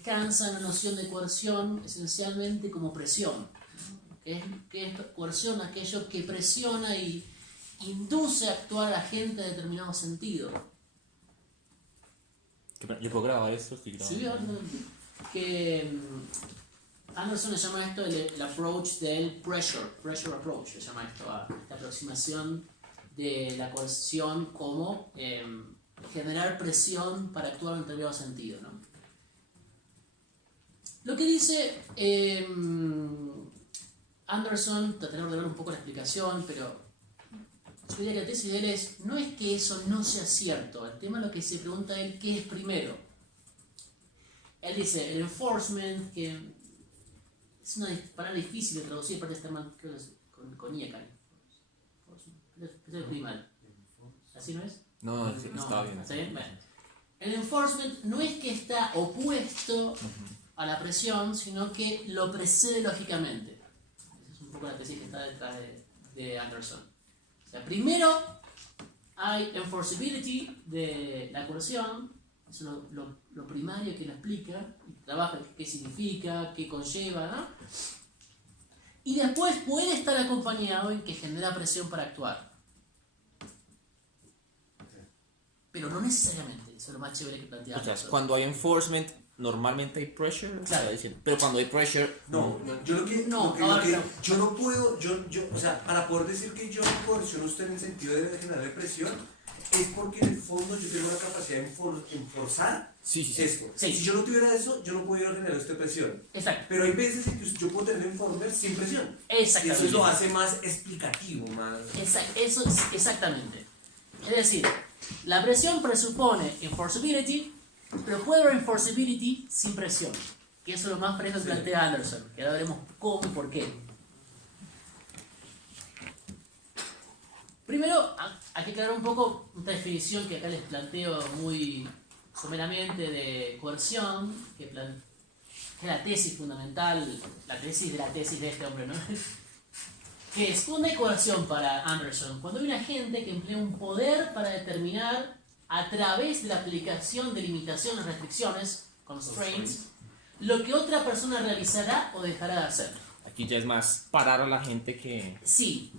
descansa en la noción de coerción esencialmente como presión. Que es coerción aquello que presiona y induce a actuar a la gente en determinado sentido. ¿Le puedo grabar esto? Estoy grabando. Sí, que Anderson le llama esto el approach del pressure approach, le llama esto a esta aproximación de la coerción como generar presión para actuar en determinado sentido, ¿no? Lo que dice Anderson, trataré de ver un poco la explicación, pero yo diría que la tesis de él no es que eso no sea cierto, el tema es lo que se pregunta él, ¿qué es primero? Él dice, el enforcement, que es una palabra difícil de traducir, aparte está mal, creo que es con I acá. Lo escribí mal. ¿Así no es? No, está bien. ¿Está bien? Bueno. El enforcement no es que está opuesto a la presión, sino que lo precede lógicamente. Esa es un poco la tesis que está detrás de Anderson. O sea, primero hay enforceability de la coerción, eso es lo primario que lo explica, trabaja qué significa, qué conlleva, ¿no? Y después puede estar acompañado en que genera presión para actuar. Pero no necesariamente, eso es lo más chévere que plantea. O sea, cuando hay enforcement, normalmente hay pressure. Claro. Pero cuando hay pressure, yo no puedo, o sea, para poder decir que yo no coerciono a usted en el sentido de generar presión, es porque en el fondo yo tengo la capacidad de enforzar esto. Sí. Si yo no tuviera eso, yo no pudiera generar esta presión. Exacto. Pero hay veces en que yo puedo tener enformer sin presión. Exactamente. Y eso lo hace más explicativo, más... Eso es exactamente. Es decir, la presión presupone enforceability, pero puede haber enforceability sin presión. Que eso es lo más parejo que plantea Anderson, que ahora veremos cómo y por qué. Primero, hay que aclarar un poco esta definición que acá les planteo muy someramente de coerción, que es la tesis fundamental, la tesis de este hombre, ¿no? Que es una coerción para Anderson cuando hay una gente que emplea un poder para determinar a través de la aplicación de limitaciones, restricciones, constraints, lo que otra persona realizará o dejará de hacer. aquí ya es más parar a la gente que... Sí.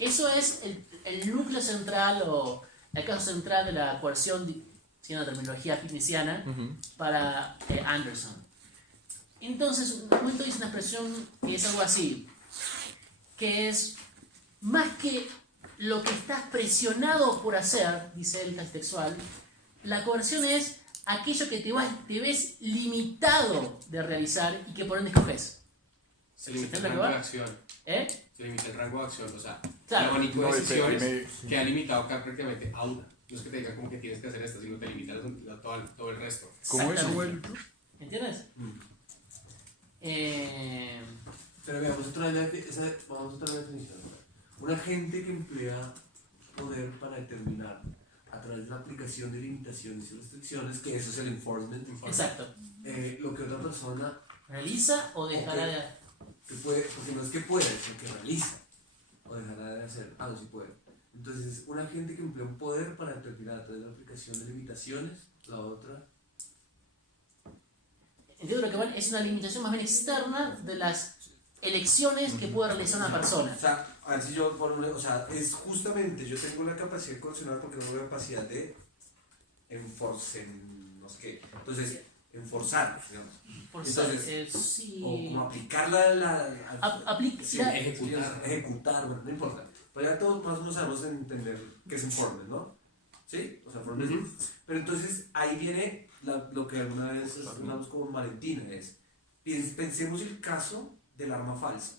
Eso es el núcleo central o el caso central de la coerción, siendo la terminología keynesiana, para Anderson. Entonces, en un momento dice una expresión que es algo así, que es más que lo que estás presionado por hacer, dice él textual, la coerción es aquello que te ves limitado de realizar y que por ende escoges. Se limita el rango de acción. Se limita el rango de acción, o sea, Claro. el abanico de decisiones queda limitado prácticamente a una. No es que te digan como que tienes que hacer esto, sino te limita todo el resto. ¿Cómo es? ¿Entiendes? Pero veamos otra vez la definición. Un agente que emplea poder para determinar a través de la aplicación de limitaciones y restricciones, que eso es el enforcement. Exacto. Lo que otra persona ¿Realiza o dejará de hacer? que puede, porque no es que puede, es que realiza o dejará de hacer. No, sí puede. Entonces, un agente que emplea un poder para determinar a través de la aplicación de limitaciones, la otra. Entiendo lo que van, es una limitación más bien externa de las elecciones que puede realizar una persona. O sea, a ver si yo formulo, o sea, es justamente, yo tengo la capacidad de coaccionar porque tengo la capacidad de enforzar, no sé qué. Entonces, enforzar, digamos. Entonces, sí. o como aplicarla ejecutar, bueno, no importa. Pero ya todos más o menos sabemos entender qué es enforcement, ¿no? ¿Sí? O sea, pero entonces ahí viene lo que alguna vez hablamos con Valentina, es pensemos el caso del arma falsa.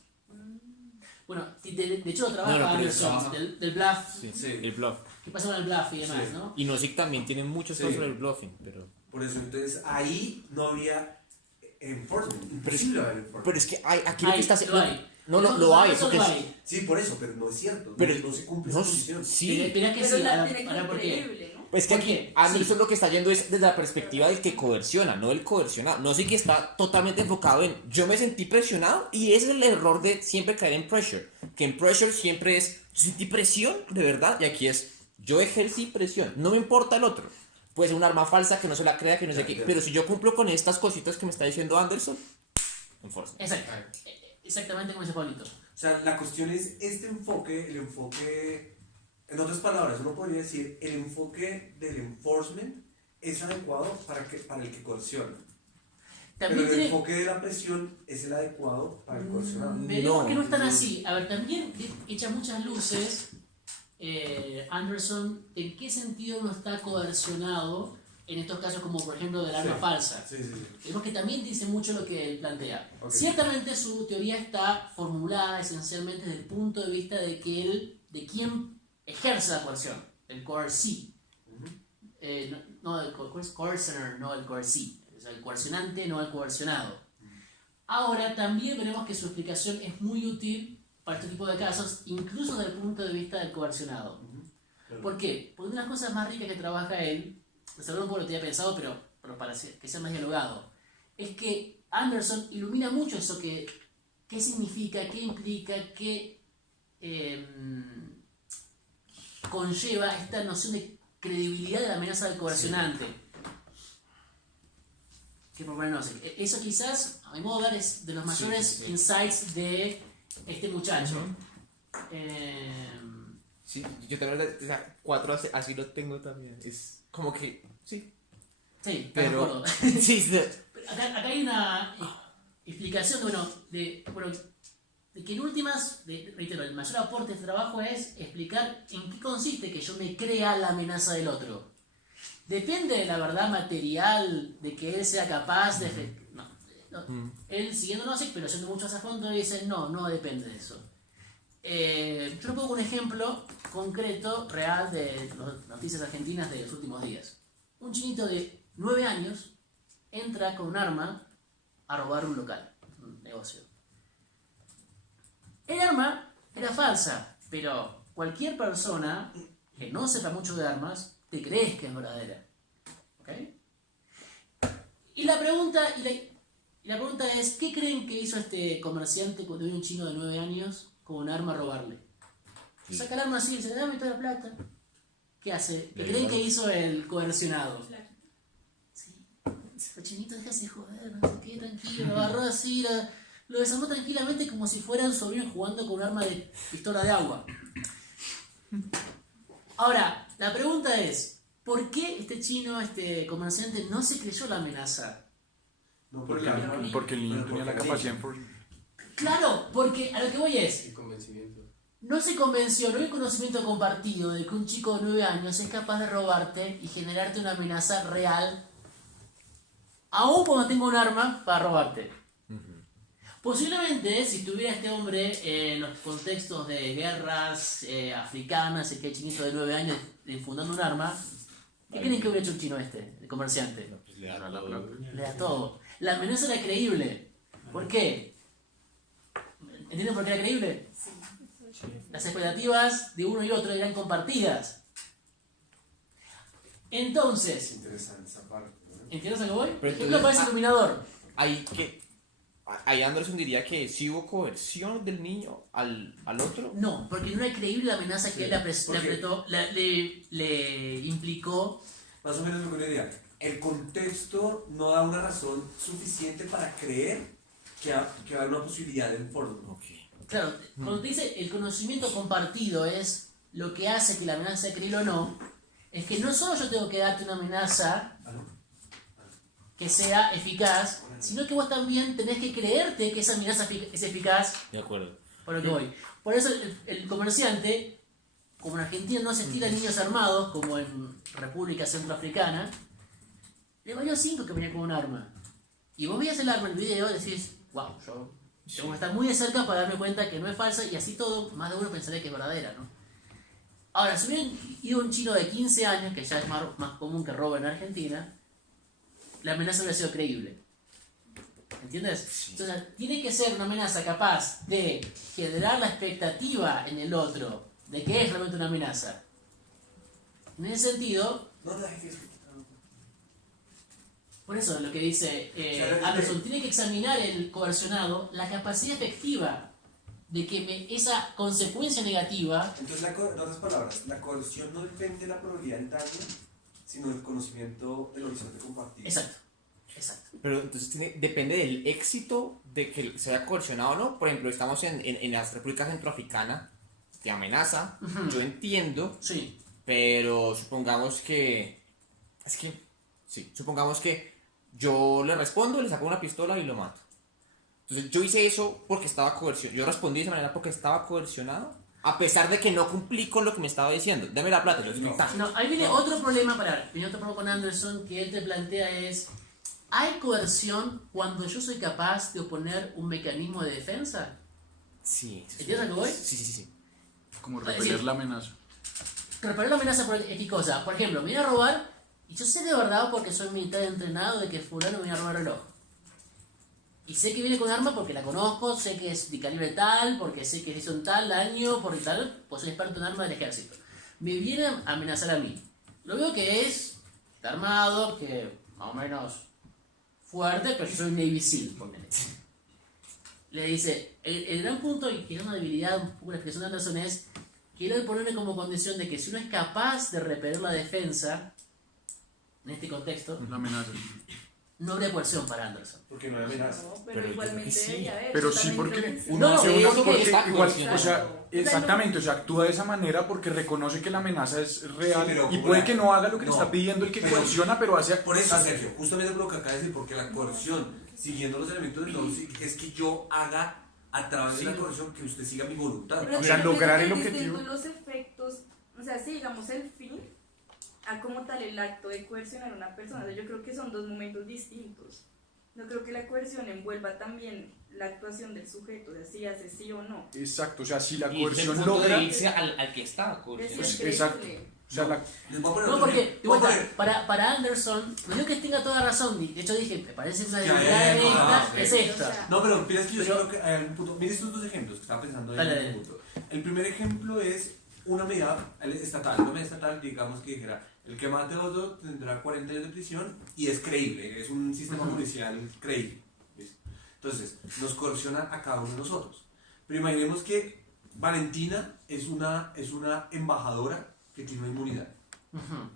Bueno, de hecho lo trabaja Anderson, del bluff. Sí, el bluff. ¿Qué pasa con el bluff y demás, no? Y Nozick también tiene muchos cosas sobre el bluffing, pero... Por eso, entonces, ahí no había enforcement, imposible haber enforcement. Pero es que aquí lo que está haciendo... No, lo hay. Eso lo hay. Sí, por eso, pero no es cierto. Pero no se cumple esa condición. Sí. Pero que Pero sí, la tiene que ahora ser por qué. creíble, ¿no? Pues que ¿Por aquí qué? Anderson Sí. lo que está yendo es desde la perspectiva del que coerciona, no del coercionado. No sé que está totalmente enfocado en yo me sentí presionado y ese es el error de siempre caer en pressure. Que en pressure siempre es yo sentí presión de verdad y aquí es yo ejercí presión, no me importa el otro. puede ser un arma falsa que no se la crea, que no sé qué. Ya. Pero si yo cumplo con estas cositas que me está diciendo Anderson, enforcement. Exacto. Exactamente como dice Pablito. O sea, la cuestión es este enfoque, el enfoque, en otras palabras, uno podría decir, el enfoque del enforcement es adecuado para el que coerciona. Pero También el tiene... enfoque de la presión es el adecuado para el coercionado. Veremos No. que no están así. A ver, también echa muchas luces Anderson en qué sentido no está coercionado en estos casos como por ejemplo del arma Sí. falsa. Sí, sí, sí. Vemos que también dice mucho lo que él plantea. Ok. Ciertamente su teoría está formulada esencialmente desde el punto de vista de que de quien ejerce la coerción, el coercí. No el coercer, no el coercí. O sea, el coercionante, no el coercionado. Ahora, también veremos que su explicación es muy útil para este tipo de casos, incluso desde el punto de vista del coercionado. Claro. ¿Por qué? Porque una de las cosas más ricas que trabaja él, seguro un poco lo tenía pensado, pero para que sea más dialogado, es que Anderson ilumina mucho eso qué significa, qué implica, qué conlleva esta noción de credibilidad de la amenaza del coercionante. Que por no sé, eso quizás, a mi modo de ver, es de los mayores insights de este muchacho. Sí, yo también, o sea, 4 así lo tengo también. Es como que, sí. Sí, Pero- de acuerdo. Sí, sí. Acá hay una explicación de que en últimas, reitero, el mayor aporte de este trabajo es explicar en qué consiste que yo me crea la amenaza del otro. Depende de la verdad material, de que él sea capaz de... No. Él siguiendo no pero yendo mucho más a fondo dice no depende de eso. Yo le pongo un ejemplo concreto, real, de las noticias argentinas de los últimos días. Un chinito de 9 años entra con un arma a robar un local, un negocio. El arma era falsa, pero cualquier persona que no sepa mucho de armas te crees que es verdadera. ¿Ok? Y la pregunta es, ¿qué creen que hizo este comerciante cuando vio un chino de 9 años con un arma a robarle? Sí. Saca el arma así y dice, dame toda la plata. ¿Qué hace? ¿Qué Le creen igual. que hizo el coercionado? Sí. El chinito, déjase joder, no sé qué, tranquilo. Lo agarró así, lo desarmó tranquilamente como si fuera un sobrino jugando con un arma de pistola de agua. Ahora, la pregunta es, ¿por qué este chino, este comerciante, no se creyó la amenaza? No, Porque, porque, porque el niño pero tenía la porque- capacidad por... Claro, porque a lo que voy es, El convencimiento. no se convenció, no hay conocimiento compartido de que un chico de 9 años es capaz de robarte y generarte una amenaza real, aún cuando tenga un arma para robarte. Posiblemente, si tuviera este hombre en los contextos de guerras africanas, y que el chinito de 9 años fundando un arma, ¿qué creen que hubiera hecho un chino el comerciante? Pues le da todo. Le da todo. La amenaza era creíble. ¿Por qué? ¿Entienden por qué era creíble? Las expectativas de uno y otro eran compartidas. Es Entonces, interesante esa parte, ¿no? ¿entiendes a qué voy? Pero Ejemplo entonces- parece iluminador. Ahí Anderson diría que sí hubo coerción del niño al otro. No, porque no era creíble la amenaza que él ¿por qué? le implicó. Más o menos una idea. El contexto no da una razón suficiente para creer que va a haber una posibilidad de enforcement. Claro, cuando te dice el conocimiento compartido es lo que hace que la amenaza sea creíble o no, es que no solo yo tengo que darte una amenaza ¿Ah, no? que sea eficaz, sino que vos también tenés que creerte que esa amenaza es eficaz, De acuerdo. por lo que voy. Por eso el comerciante, como en Argentina no se estira niños armados, como en República Centroafricana, le valió 5 que venía con un arma. Y vos veías el arma en el video y decís, wow, yo tengo que estar muy de cerca para darme cuenta que no es falsa y así todo, más de uno pensaría que es verdadera, ¿no? Ahora, si hubiera ido un chino de 15 años, que ya es más común que roba en Argentina, la amenaza hubiera sido creíble. ¿Entiendes? Entonces, tiene que ser una amenaza capaz de generar la expectativa en el otro de que es realmente una amenaza. En ese sentido, No, no, es que- por eso lo que dice sea, Anderson, tiene que examinar el coercionado la capacidad efectiva de que esa consecuencia negativa, Entonces, en otras palabras, la coerción no depende de la probabilidad del daño, sino el conocimiento del horizonte compartido. Exacto. Pero entonces depende del éxito de que se haya coercionado o no. Por ejemplo, estamos en la República Centroafricana, te amenaza, yo entiendo, Sí. pero supongamos que... supongamos que yo le respondo, le saco una pistola y lo mato. Entonces yo hice eso porque estaba coercionado. Yo respondí de esa manera porque estaba coercionado, a pesar de que no cumplí con lo que me estaba diciendo. Dame la plata, yo soy tan... No, ahí viene otro problema con Anderson que él te plantea es, ¿hay coerción cuando yo soy capaz de oponer un mecanismo de defensa? Sí. ¿Entiendes a qué voy? Sí. Como repeler la amenaza. Reparar la amenaza por X cosa. Por ejemplo, me viene a robar y yo sé de verdad porque soy militar entrenado de que fulano me viene a robar el reloj. Y sé que viene con arma porque la conozco, sé que es de calibre tal, porque sé que hizo un tal daño, porque tal, pues soy experto en armas del ejército. Me viene a amenazar a mí. Lo veo que está armado, que más o menos fuerte, pero yo soy un Navy SEAL, ponele. Le dice, el gran punto, y que es una debilidad, un poco la expresión de Anderson es, quiero ponerle como condición de que si uno es capaz de repeler la defensa, en este contexto, La amenaza. no habría coerción para Anderson. Porque no hay amenaza. No, Pero pero yo igualmente creo que sí. debería haber. Pero Yo sí, también porque creo que sí. uno No, hace no, una es que porque está igual, coercionado. o sea, exactamente, o sea, actúa de esa manera porque reconoce que la amenaza es real Sí, pero y como puede la- que no haga lo que le no, está pidiendo el que pero- coerciona, pero hace... Por eso, Sergio, justamente por lo que acaba de decir, porque la coerción, siguiendo los elementos del Knowledge, es que yo haga a través de la coerción que usted siga mi voluntad. Pero O sea, yo pienso lograr que el es objetivo. distinto los efectos, o sea, sí, digamos el fin, a como tal el acto de coercionar a una persona. O sea, yo creo que son dos momentos distintos. No creo que la coerción envuelva también la actuación del sujeto, de si hace sí o no. Exacto, o sea, si la Y es el coerción punto logra... de irse al que estaba Es coercionado. Exacto. increíble. O sea, la... Les voy a poner No, otro porque, ejemplo. de Voy a vuelta, poner- para Anderson, no digo que tenga toda razón, de hecho dije, me parece que una Ya, debilidad ya, de esta sí. es O esta. sea, No, pero mira, es que yo Pero- creo que hay algún punto. Mira estos dos ejemplos que estaba pensando en Dale, algún dale. punto. El primer ejemplo es una medida estatal. Una medida estatal, digamos que dijera, el que mate a otro tendrá 40 años de prisión y es creíble, es un sistema judicial creíble. ¿Listo? Entonces, nos coerciona a cada uno de nosotros. Pero imaginemos que Valentina es una embajadora que tiene una inmunidad.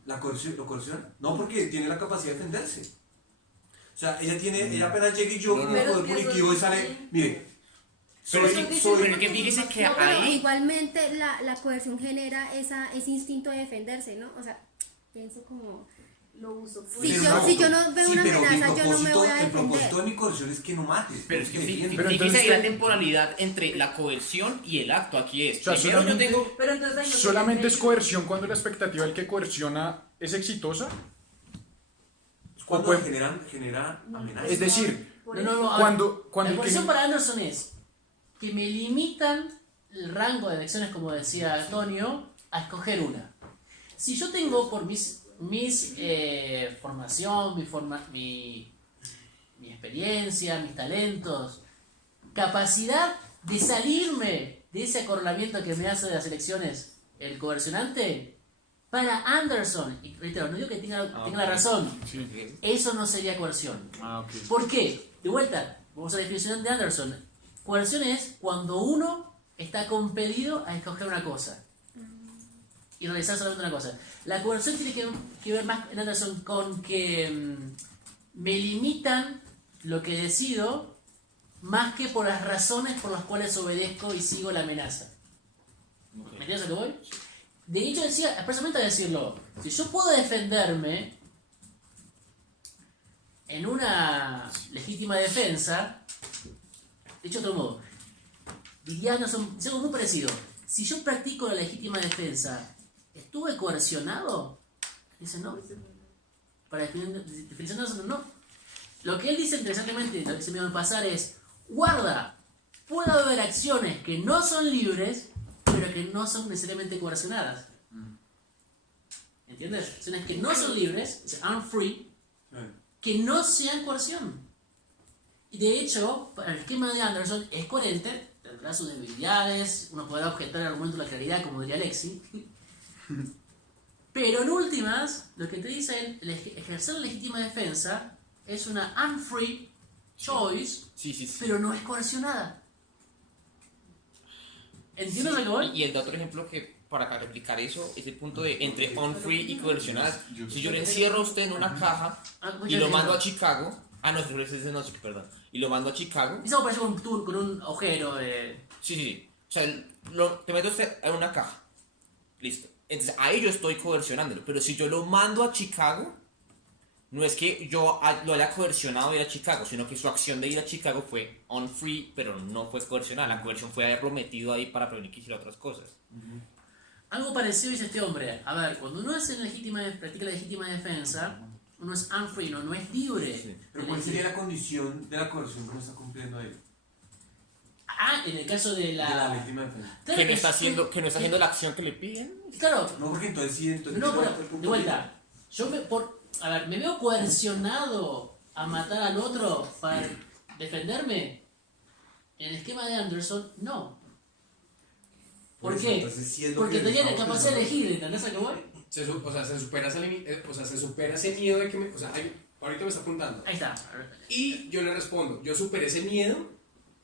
¿Lo coerciona? No, porque tiene la capacidad de defenderse. O sea, ella apenas llega y yo con un Pero poder es que punitivo y eso sale, sí. mire, Pero soy- es que, soy- pero que fíjese que No, pero ahí... igualmente la coerción genera ese instinto de defenderse, ¿no? O sea, pienso como... lo uso por Si Pero yo no veo una pero mi amenaza, yo no me voy a El propósito defender. de mi coerción es que no mates. Pero es que defiendas. Pero fíjese entonces ahí la usted- temporalidad entre la coerción y el acto. Aquí es. O sea, Primero yo solamente- tengo... Pero entonces ahí no Solmente tiene es coerción cuando la expectativa del que coerciona es exitosa. Cuando puede- genera amenaza. Es decir, por No, eso. no, no, a ver, cuando la el que... coerción para Anderson es que me limitan el rango de elecciones, como decía Antonio, a escoger una. Si yo tengo por formación, mi experiencia, mis talentos, capacidad de salirme de ese acorralamiento que me hace de las elecciones el coercionante, para Anderson, y reitero, no digo que tenga la razón, Sí. eso no sería coerción. Ah, ok. ¿Por qué? De vuelta, vamos a la definición de Anderson. Coerción es cuando uno está compelido a escoger una cosa y realizar solamente una cosa. La coerción tiene que ver más en Anderson con que me limitan lo que decido más que por las razones por las cuales obedezco y sigo la amenaza. ¿Me entiendes a lo que voy? De hecho, decía, expresamente a decirlo, si yo puedo defenderme en una legítima defensa, dicho de otro modo, diría Anderson, es algo muy parecido. Si yo practico la legítima defensa, ¿estuve coercionado? Dice no. Para definir Anderson, no. Lo que él dice interesantemente, lo que se me va a pasar es, guarda, puede haber acciones que no son libres, pero que no son necesariamente coercionadas. ¿Entiendes? Acciones que no son libres, unfree, que no sean coerción. Y de hecho, para el esquema de Anderson es coherente, tendrá sus debilidades, uno podrá objetar el argumento de la claridad, como diría Alexi. Pero en últimas, lo que te dice él, ejercer la legítima defensa es una unfree choice, Sí. pero no es coercionada. ¿Entiendes lo que voy? Y el de otro ejemplo que para replicar eso, es el punto de entre on-free y coercionadas. Si yo le encierro a usted en una caja y lo mando a Chicago, no, ese no, perdón, y lo mando a Chicago, Eso parece un tour con un agujero. sí, o sea, te meto usted en una caja, listo, entonces ahí yo estoy coercionándolo, pero si yo lo mando a Chicago, no es que yo lo haya coercionado de ir a Chicago, sino que su acción de ir a Chicago fue on-free, pero no fue coercionada. La coerción fue haberlo metido ahí para prevenir que hiciera otras cosas. Algo parecido dice este hombre. A ver, cuando uno practica la legítima defensa, uno es unfree, no es libre. Pero ¿cuál sería la condición de la coerción que no está cumpliendo ahí? En el caso de De la legítima defensa. Claro Que no está haciendo la acción que le piden. Claro, No, porque entonces sí, entonces... no, el pero punto de vuelta. Me veo coercionado a matar al otro para defenderme. En el esquema de Anderson, no. ¿Por Por eso, qué? entonces sí es lo Porque que tenía la estamos capacidad de pensando. elegir, ¿entendés a qué voy? Se supera ese miedo de que ahorita me está apuntando. Ahí está. Y yo le respondo, yo superé ese miedo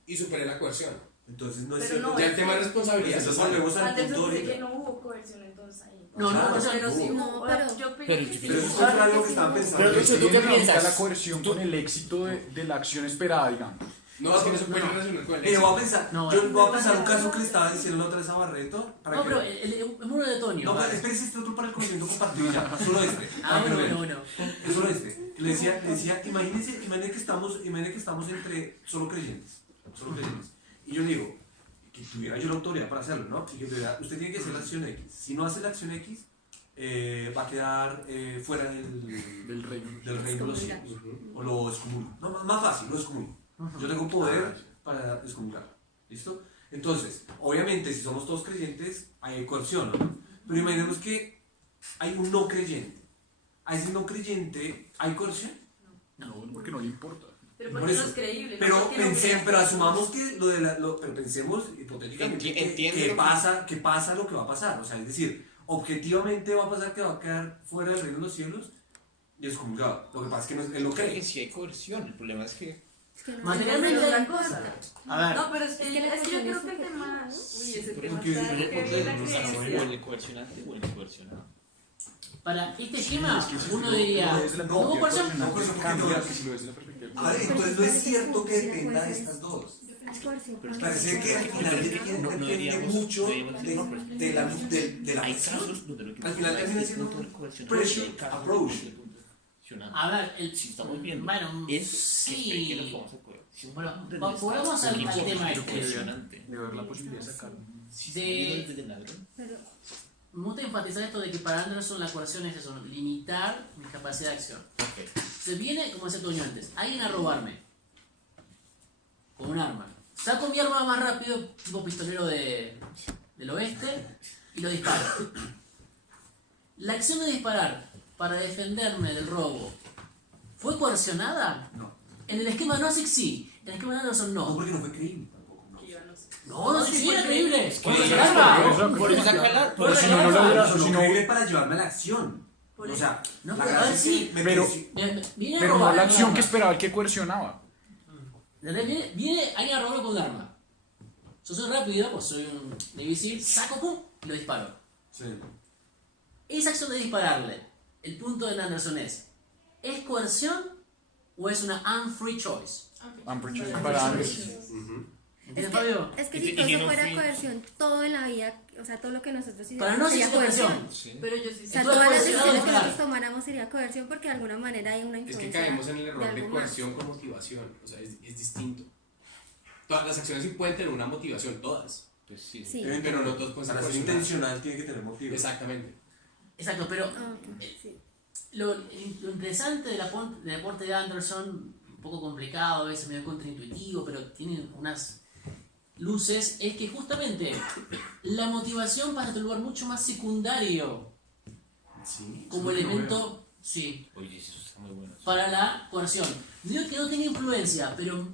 y superé la coerción. Entonces no es Pero cierto. no, Ya el tema de responsabilidad. Entonces volvemos al Anderson punto dice que ahorita. no hubo coerción entonces ahí. No, pero sí no, hubo. pero- Yo pero- pienso que sí Pero eso hubo. es algo que estaban pensando. Pero ¿tú qué Identifica piensas? la coerción con el éxito de la acción esperada, digamos. No, es que no se puede relacionar con el Pero éxito. voy a pensar, No, yo voy a pensar un caso que le estaba diciendo la otra vez a Barreto. Para No, que- pero el muro de Tonio. No, pero ¿vale? espérese este otro para el conocimiento compartido ya, solo este. para que lo vean. Bueno. Es solo este. Le decía, imagínense que estamos entre solo creyentes. Y yo digo, que tuviera yo la autoridad para hacerlo, ¿no? Y que tuviera, usted tiene que hacer la acción X. Si no hace la acción X, va a quedar fuera Del reino. del reino de los cielos. O lo excomulgo. No, más fácil, lo excomulgo. Yo tengo poder para excomulgar. ¿Listo? Entonces, obviamente, si somos todos creyentes, hay coerción, ¿no? Pero imaginemos que hay un no creyente. A ese no creyente, ¿hay coerción? No, porque no le importa. Pero Por porque eso. no es creíble. Pero ¿no? Porque no cree. pero asumamos que pero pensemos hipotéticamente Entiendo que lo pasa lo que va a pasar. O sea, es decir, objetivamente va a pasar que va a quedar fuera del reino de los cielos y excomulgado. Lo que pasa es que él no Creo que cree. sí hay coerción, el problema es que... Es que no- Materialmente Pero hay la cosas. cosa. A ver. No, pero es que Es que la yo cuestión creo es que el que- tema. Uy, ese Pero tema que- está. pero Que porque bien la no está creencia. O el coercionante o el coercionado. Para este esquema, Es que si uno lo- diría, lo ves de la ¿no hubo perspectiva coerción? No, pero eso porque cambia no- que si lo ves de la perspectiva. A ver, Pero entonces sí no es parece cierto como que que la dependa de coerción estas dos. es coerción cuando Parece es que al final coerción. depende mucho de la Hay acción. casos donde lo que Al final termina siendo punto del un coercionado, pressure hay casos approach. donde el punto del coercionado. A ver, Si estamos viendo, bueno, es que nos sí. vamos a poder. Si un Bueno, hombre volvamos al está tema aquí, este. coercionante. De ver la posibilidad de sacarlo. Si De- viene desde el ladrón, Pero Me gusta enfatizar esto de que para Anderson la coerción es eso, limitar mi capacidad de acción. Se viene, como decía Toño antes, alguien a robarme con un arma. Saco mi arma más rápido, tipo pistolero del oeste, y lo disparo. La acción de disparar para defenderme del robo, ¿fue coercionada? No. En el esquema no hace sí, en el esquema de Anderson No, no. porque no fue creíble tampoco. No. No, sí, era creíble. que Con eso el es arma. por eso saca el arma. Pero si no, no lo hubiera- Pero si no- creíble para llevarme a la acción. Por O sea, No, la pero gracia es sí, que me pero- crecí- Viene a Pero no robar la con acción arma. que esperaba el que coercionaba. Viene alguien a robarme con un arma. Yo soy rápido, pues soy un Navy SEAL, saco, pum, y lo disparo. Sí. Esa acción de dispararle, el punto de Anderson ¿es coerción o es una unfree choice? Unprotected para Anderson. ¿Entiendes, Fabio? Es que Y si que- todo y que eso no fuera fui- coerción, todo en la vida, o sea, todo lo que nosotros hiciéramos Para no sería existe coerción. Sí. Pero yo sí O sea, Entonces, todas las coercionado decisiones que disparar. nosotros tomáramos sería coerción porque de alguna manera hay una Es influencia. que caemos en el error de algo más. coerción con motivación, o sea, es distinto. Todas las acciones sí pueden tener una motivación, todas, Pues sí. Sí. pero no todas pueden ser Para ser coercionadas. intencional tiene que tener motivo. Exactamente. Exacto, pero Ah, ok, sí. lo interesante del aporte de Anderson, un poco complicado, a veces medio contraintuitivo, pero tiene unas luces, es que justamente la motivación pasa a un lugar mucho más secundario Sí. como elemento, sí, Oye, eso está muy bueno. para la coerción. Digo que no tiene influencia, pero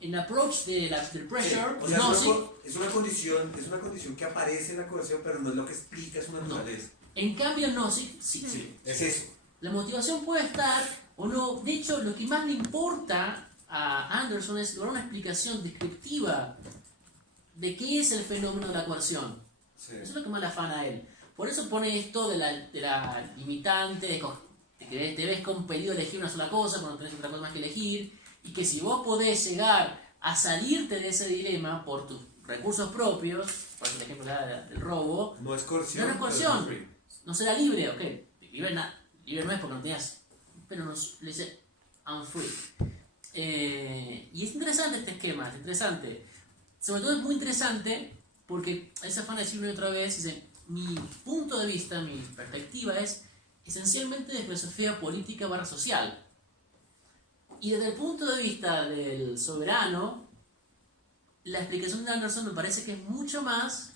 en approach del pressure, O sea, no, es, sí. una condición que aparece en la coerción, pero no es lo que explica su naturaleza. En cambio, no, sí, sí. Sí, es eso. La motivación puede estar o no. De hecho, lo que más le importa a Anderson es lograr una explicación descriptiva de qué es el fenómeno de la coerción. Sí. Eso es lo que más le afana a él. Por eso pone esto de la limitante, de que te ves compelido a elegir una sola cosa cuando tenés otra cosa más que elegir, y que si vos podés llegar a salirte de ese dilema por tus recursos propios, por ejemplo del robo, No es coerción. no es coerción, no será libre, ok, libre no es porque no tenías, pero le dice I'm free. Y es interesante este esquema, es interesante. Sobre todo es muy interesante porque esa fan de decir una y otra vez, dice, mi punto de vista, mi perspectiva es esencialmente de filosofía política / social. Y desde el punto de vista del soberano, la explicación de Anderson me parece que es mucho más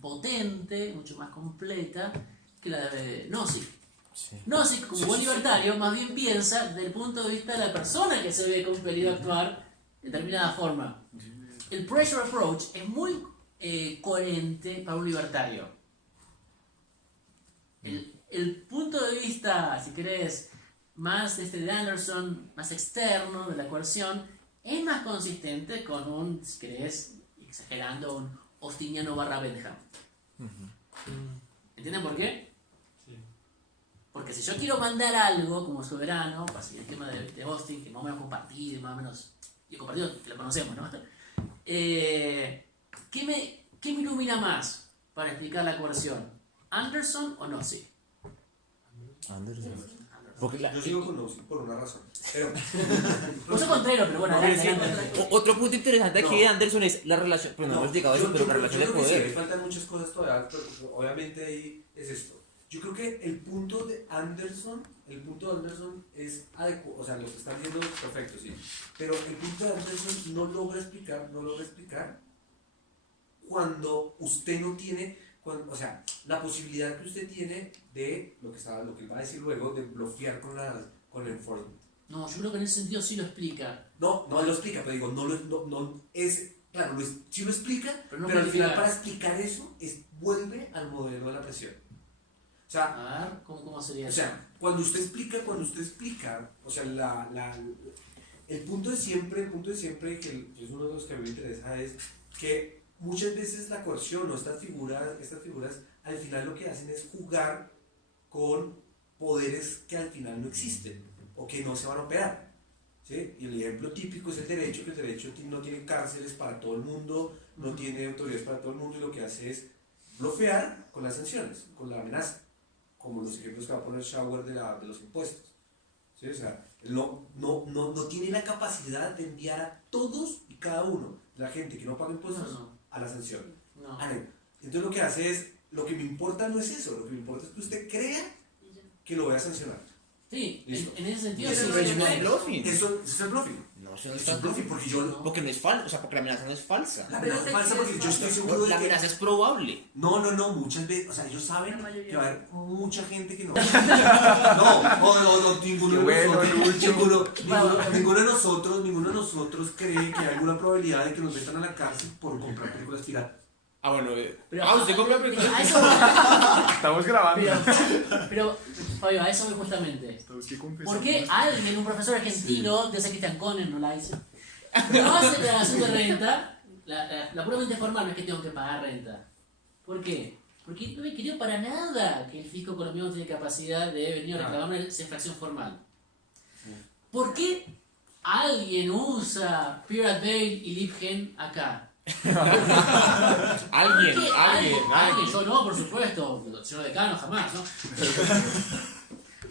potente, mucho más completa que la de Nozick. Nozick, como buen libertario, más bien piensa desde el punto de vista de la persona que se ve compelido a actuar de determinada forma. El pressure approach es muy coherente para un libertario. El punto de vista, si querés, más de Anderson, más externo de la coerción, es más consistente con un, si querés, exagerando, un Austiniano / Bentham. ¿Entienden por qué? Sí. Porque si yo quiero mandar algo como soberano, para seguir el tema de Austin, que más o menos compartido, más o menos, y compartido que lo conocemos, ¿no? ¿Qué me ilumina más para explicar la coerción? ¿Anderson o Nozick? Anderson. Porque Yo sigo con Nozick por una razón. Pero, Vos sos contrario, pero bueno, adelante, adelante. Otro punto interesante aquí No. de Anderson es la relación, pero no hemos llegado a eso, pero la relación de creo que sí, poder. faltan muchas cosas todavía, pero obviamente ahí es esto. Yo creo que el punto de Anderson es adecuado, o sea, lo que están viendo perfecto, sí. Pero el punto de Anderson no logra explicar cuando usted no tiene, o sea, la posibilidad que usted tiene de lo que va a decir luego, de bloquear con el enforcement. No, yo creo que en ese sentido sí lo explica. No lo explica, pero digo, no es, claro, sí lo explica, Pero no pero al final codifica. para explicar eso vuelve al modelo de la presión. O sea, A ver, ¿cómo sería o eso? sea, cuando usted explica, o sea, el punto de siempre, que es uno de los que a mí me interesa, es que muchas veces la coerción o estas figuras al final lo que hacen es jugar con poderes que al final no existen o que no se van a operar. ¿Sí? Y el ejemplo típico es el derecho, que el derecho no tiene cárceles para todo el mundo, no tiene autoridades para todo el mundo, y lo que hace es bloquear con las sanciones, con la amenaza, como los ejemplos que va a poner Schauer de los impuestos. ¿Sí? O sea, no tiene la capacidad de enviar a todos y cada uno de la gente que no paga impuestos No. a la sanción. No. Entonces lo que hace es, lo que me importa no es eso, lo que me importa es que usted crea que lo voy a sancionar. Sí, Listo. en ese sentido Pero sí. no Pero es eso no es correcto. bluffing. Eso es el bluffing. No, eso no Eso es bluffing porque yo... Porque no es falso, o sea, porque la amenaza no es falsa. La Pero amenaza es te falsa porque yo estoy quieres seguro de La que... amenaza es probable. No, muchas veces, o sea, ellos saben La mayoría. que va a haber mucha gente que no. No, ninguno Qué de bueno, nosotros, ninguno de nosotros cree que hay alguna probabilidad de que nos metan a la cárcel por comprar películas piratas. Ah, bueno, Pero, usted compra pero películas. a eso Estamos grabando. pero, Fabio, a eso voy justamente. Tenemos que confesar. ¿Por qué alguien, un profesor argentino, de ese Christian Conner, no la hizo, no hace declaración de renta? La puramente formal no es que tengo que pagar renta. ¿Por qué? Porque no me creo para nada que el fisco colombiano tiene capacidad de venir a reclamar esa infracción formal. ¿Por qué alguien usa Pirate Bay y Lipgen acá? Alguien. Yo no, por supuesto. Señor decano, jamás, ¿no?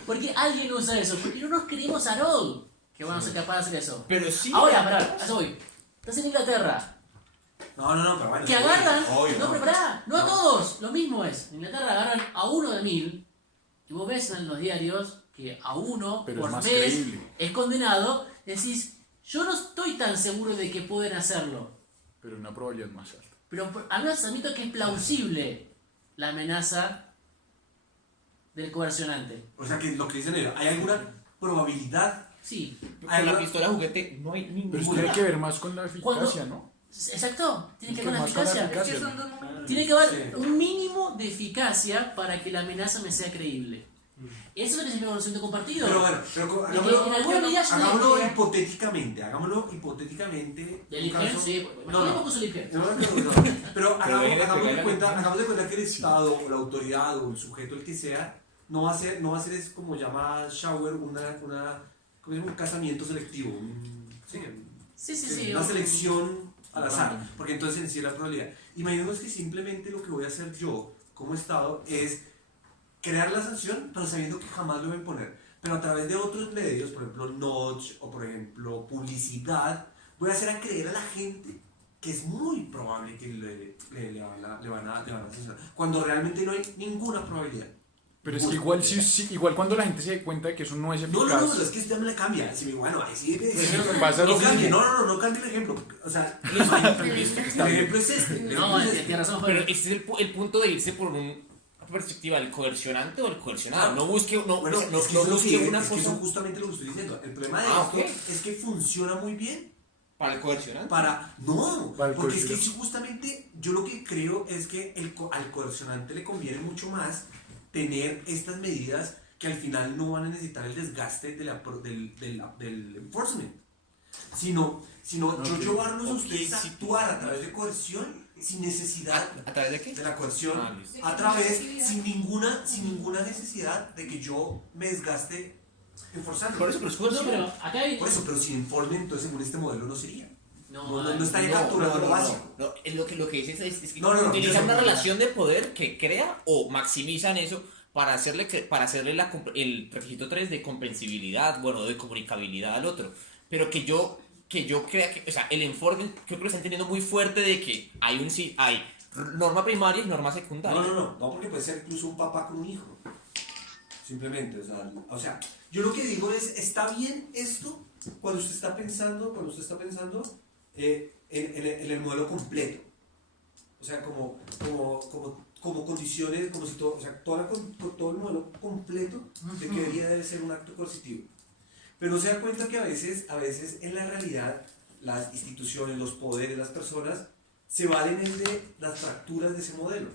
¿Por qué alguien usa eso? Porque no nos creemos a all que van a ser capaces de hacer eso. Pero sí. Ahora, pará, a eso voy. Estás en Inglaterra. No, pero bueno. Que agarran. Obvio, No, pero pará, no a todos. Lo mismo es. En Inglaterra agarran a 1 de 1000. Y vos ves en los diarios que a 1 Pero es por más mes creíble. es condenado. Decís, yo no estoy tan seguro de que pueden hacerlo. Pero una probabilidad más alta. Pero al menos admito que es plausible la amenaza del coercionante. O sea, que lo que dicen ellos, ¿hay alguna probabilidad? Sí. Con la pistola juguete no hay Pero ninguna. eso tiene que ver más con la Cuando- eficacia, ¿no? Exacto. Tiene que Es haber una que más con la eficacia. Es que eficacia. son dos momentos. Tiene que haber Sí. un mínimo de eficacia para que la amenaza me sea creíble. Eso es el conocimiento compartido. Pero bueno, De que en alguna medida yo hagámoslo diría- hipotéticamente. Del un infierno, caso- sí. No, Imaginemos no. que es el infierno. Pero viene hagamos de la cuenta que el Estado o la autoridad o el sujeto el que sea no va a ser es como llama Schauer ¿cómo se llama? Un casamiento selectivo, Sí. una selección al azar, porque entonces en sí la probabilidad. Imaginemos que simplemente lo que voy a hacer yo como Estado es crear la sanción, pero sabiendo que jamás lo voy a imponer. Pero a través de otros medios, por ejemplo, notch o por ejemplo publicidad, voy a hacer a creer a la gente que es muy probable que le van a sancionar, cuando realmente no hay ninguna probabilidad. Pero es que igual, igual cuando la gente se dé cuenta de que eso no es No, eficaz. es que usted me la cambia. Si me, bueno, ahí sí. Eso es lo que pasa, No lo cambie, mismo. no cambie el ejemplo. O sea, el ejemplo es este. el No, ejemplo es este. tienes razón, Pero Jorge. este es el punto de irse por una perspectiva del coercionante o el coercionado. No busque, Bueno, no es que eso busque una es que eso cosa es justamente lo que estoy diciendo. El problema de Ah, esto ok. es que funciona muy bien para el coercionante. no, Para el porque es que coercionante. justamente yo lo que creo es que al coercionante le conviene mucho más tener estas medidas que al final no van a necesitar el desgaste del enforcement, sino yo llevarlos a ustedes a actuar a través de coerción sin necesidad ¿A través de qué? de la coerción, Ah, listo. a través sin ninguna necesidad de que yo me desgaste enforzando. Por eso, pero es No, coerción. pero acá hay... Por eso, pero sin enforcement, entonces según este modelo no sería. No, No estaría capturando lo básico. no. Lo que dices es que No, yo utilizan sé. una relación de poder que crea o maximizan eso para hacerle el requisito 3 de comprensibilidad, bueno, de comunicabilidad al otro. Pero que yo crea que, o sea, el enforcement creo que lo están teniendo muy fuerte de que hay norma primaria y norma secundaria. No, porque puede ser incluso un papá con un hijo. Simplemente, o sea, yo lo que digo es, está bien esto cuando usted está pensando en el modelo completo. O sea, como condiciones, como si todo, o sea, todo el modelo completo de que debería de ser un acto coercitivo. Pero no se da cuenta que a veces en la realidad las instituciones, los poderes, las personas se valen de las fracturas de ese modelo.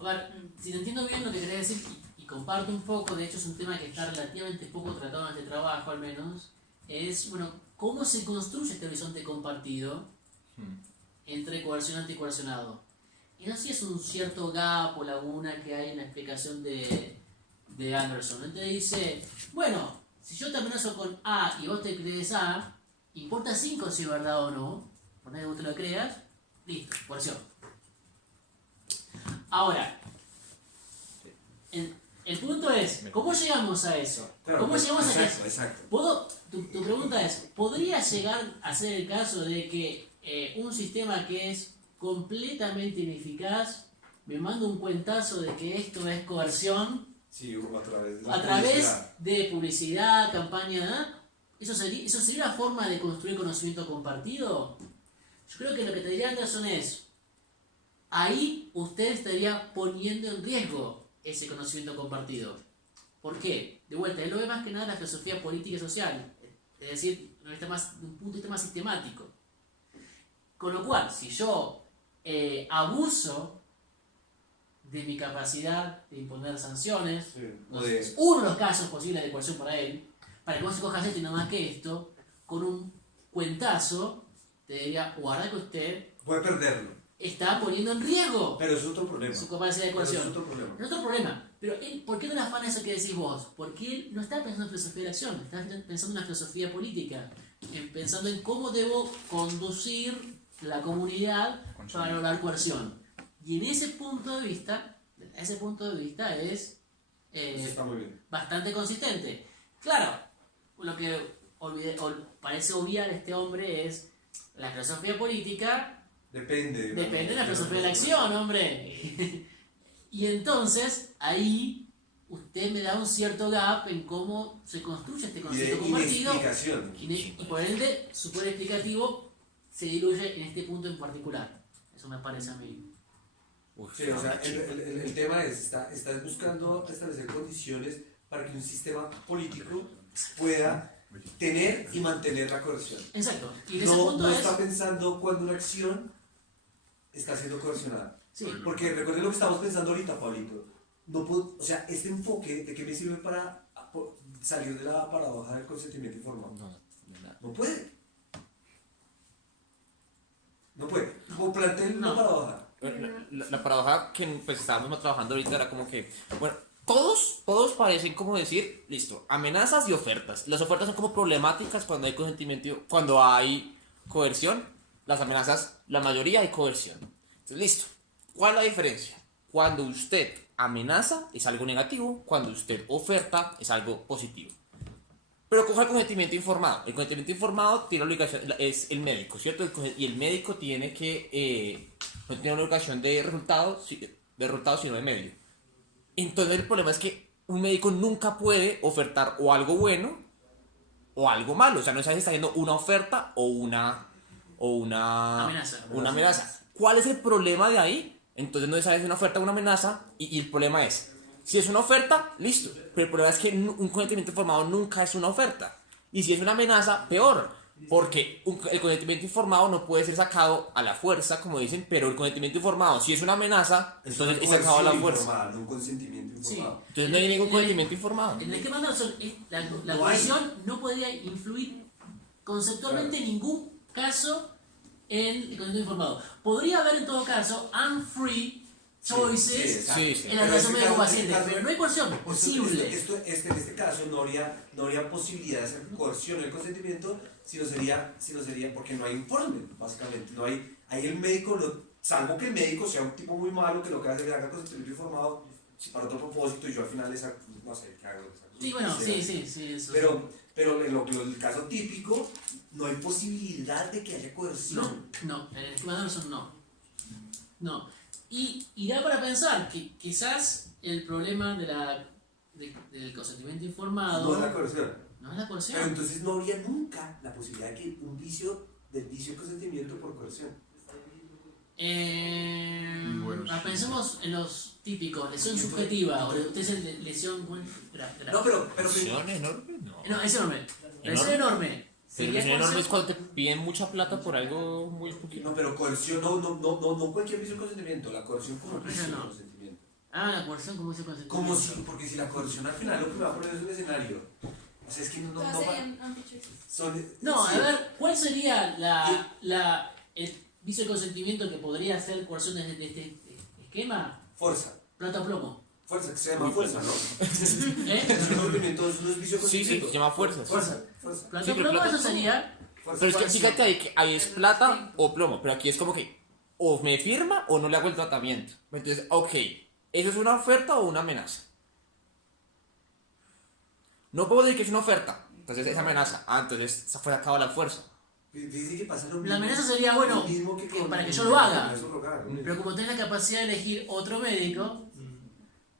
A ver, si te entiendo bien lo que querés decir, y comparto un poco, de hecho es un tema que está relativamente poco tratado en este trabajo al menos, es, bueno, cómo se construye este horizonte compartido entre coercionante y coercionado. Y no sé si es un cierto gap o laguna que hay en la explicación de Anderson. Entonces dice, bueno, si yo te amenazo con A y vos te crees A, importa 5 si es verdad o no, por más que vos te lo creas, listo, coerción. Ahora, el punto es, ¿cómo llegamos a eso? Claro, ¿Cómo llegamos a eso? Exacto. Tu pregunta es, ¿podría llegar a ser el caso de que un sistema que es completamente ineficaz me manda un cuentazo de que esto es coerción Sí, a través de publicidad, campaña? ¿Eso sería una forma de construir conocimiento compartido? Yo creo que lo que te diría Anderson es, ahí usted estaría poniendo en riesgo ese conocimiento compartido. ¿Por qué? De vuelta, él lo ve más que nada en la filosofía política y social, es decir, de un punto de vista más sistemático. Con lo cual, si yo abuso de mi capacidad de imponer sanciones, no sé, es uno de los casos posibles de coerción para él, para que vos cojas esto y nada más que esto, con un cuentazo, te diría, guarda que usted puede perderlo. está poniendo en riesgo Pero es otro problema. su capacidad de Pero es coerción. otro problema. Es otro problema. Pero él, ¿por qué no le afana eso que decís vos? Porque él no está pensando en filosofía de la acción, está pensando en una filosofía política, pensando en cómo debo conducir la comunidad para lograr coerción. Y en ese punto de vista es Eso está muy bien. bastante consistente. Claro, lo que parece obviar este hombre es la filosofía política Depende de la filosofía de la acción, hombre. Y entonces ahí usted me da un cierto gap en cómo se construye este Y de concepto compartido. inexplicación. Y por ende su poder explicativo se diluye en este punto en particular. Eso me parece a mí. Sí, o sea, el tema es, estás buscando establecer condiciones para que un sistema político pueda tener y mantener la coerción. Exacto. Y en ese No, punto no es... está pensando cuando una acción está siendo coercionada. Sí. Porque recuerden lo que estamos pensando ahorita, Pablito. o sea, este enfoque, ¿de qué me sirve para salir de la paradoja del consentimiento informado? No puede. No puede. O planteen una paradoja. La paradoja que pues estábamos trabajando ahorita era como que, bueno, todos parecen como decir, listo, amenazas y ofertas. Las ofertas son como problemáticas cuando hay consentimiento, cuando hay coerción. Las amenazas, la mayoría hay coerción. Entonces, listo. ¿Cuál es la diferencia? Cuando usted amenaza es algo negativo, cuando usted oferta es algo positivo. Pero coja el consentimiento informado. El consentimiento informado tiene obligación, es el médico, ¿cierto? Y el médico tiene que, no tiene una obligación de resultado, sino de medio. Entonces el problema es que un médico nunca puede ofertar o algo bueno o algo malo. O sea, no sabe si está haciendo una oferta o una amenaza. ¿Cuál es el problema de ahí? Entonces no se sabe si es una oferta o una amenaza y el problema es, si es una oferta, listo. Pero el problema es que un consentimiento informado nunca es una oferta. Y si es una amenaza, peor. Porque el consentimiento informado no puede ser sacado a la fuerza, como dicen, pero el consentimiento informado, si es una amenaza, entonces es sacado a la fuerza. Informada, no un consentimiento informado. Entonces no hay ningún consentimiento informado. En el esquema de Anderson, la No coerción no podría influir conceptualmente en ningún caso en el consentimiento informado. Podría haber en todo caso unfree choices Sí. en la relación médico-paciente, pero no hay coerción En posible. este caso no habría posibilidad de hacer coerción en el consentimiento, sino sería porque no hay informe, básicamente. No hay, ahí el médico, salvo que el médico sea un tipo muy malo que lo que hace es haga consentimiento informado para otro propósito y yo al final no sé qué hago. Sí, bueno, sí. Eso Pero en el caso típico, no hay posibilidad de que haya coerción. No, en el esquema de Anderson no. Y da para pensar que quizás el problema del consentimiento informado No es la coerción. no es la coerción. Pero entonces no habría nunca la posibilidad de que del vicio de consentimiento por coerción. Bueno, sí. Pensemos en los típicos, lesión subjetiva, o usted es lesión... espera. No, pero ¿Lesión enorme? No. No, es enorme. Lesión enorme. Pero Sería lesión enorme es coerción. cuando te piden mucha plata por algo muy poquito. no, pero coerción no cualquier vicio de consentimiento, la coerción como vicio de No. consentimiento. La coerción como ese consentimiento. Porque si la coerción al final lo que va a poner es un escenario. O sea, es que no Todas va. serían antichoices. No, sí. a ver, ¿cuál sería el vicio de consentimiento que podría ser coerción de este esquema? Fuerza. Plata o plomo. Fuerza, que se llama fuerza, ¿no? ¿Eh? Es un consentimiento, no es vicio de Sí, consentimiento. se llama fuerzas. Fuerza. Plata Sí, o pero plomo, plata- eso sería... Fuerza. Pero es que fíjate ahí es plata o plomo, pero aquí es como que o me firma o no le hago el tratamiento. Entonces, ok, ¿eso es una oferta o una amenaza? No puedo decir que es una oferta, entonces es amenaza. Entonces se fue sacado a la fuerza. Dice que pasa lo mismo. La amenaza sería, bueno, Lo mismo que con- para que yo lo haga. eso lo haga. Pero como tenés la capacidad de elegir otro médico,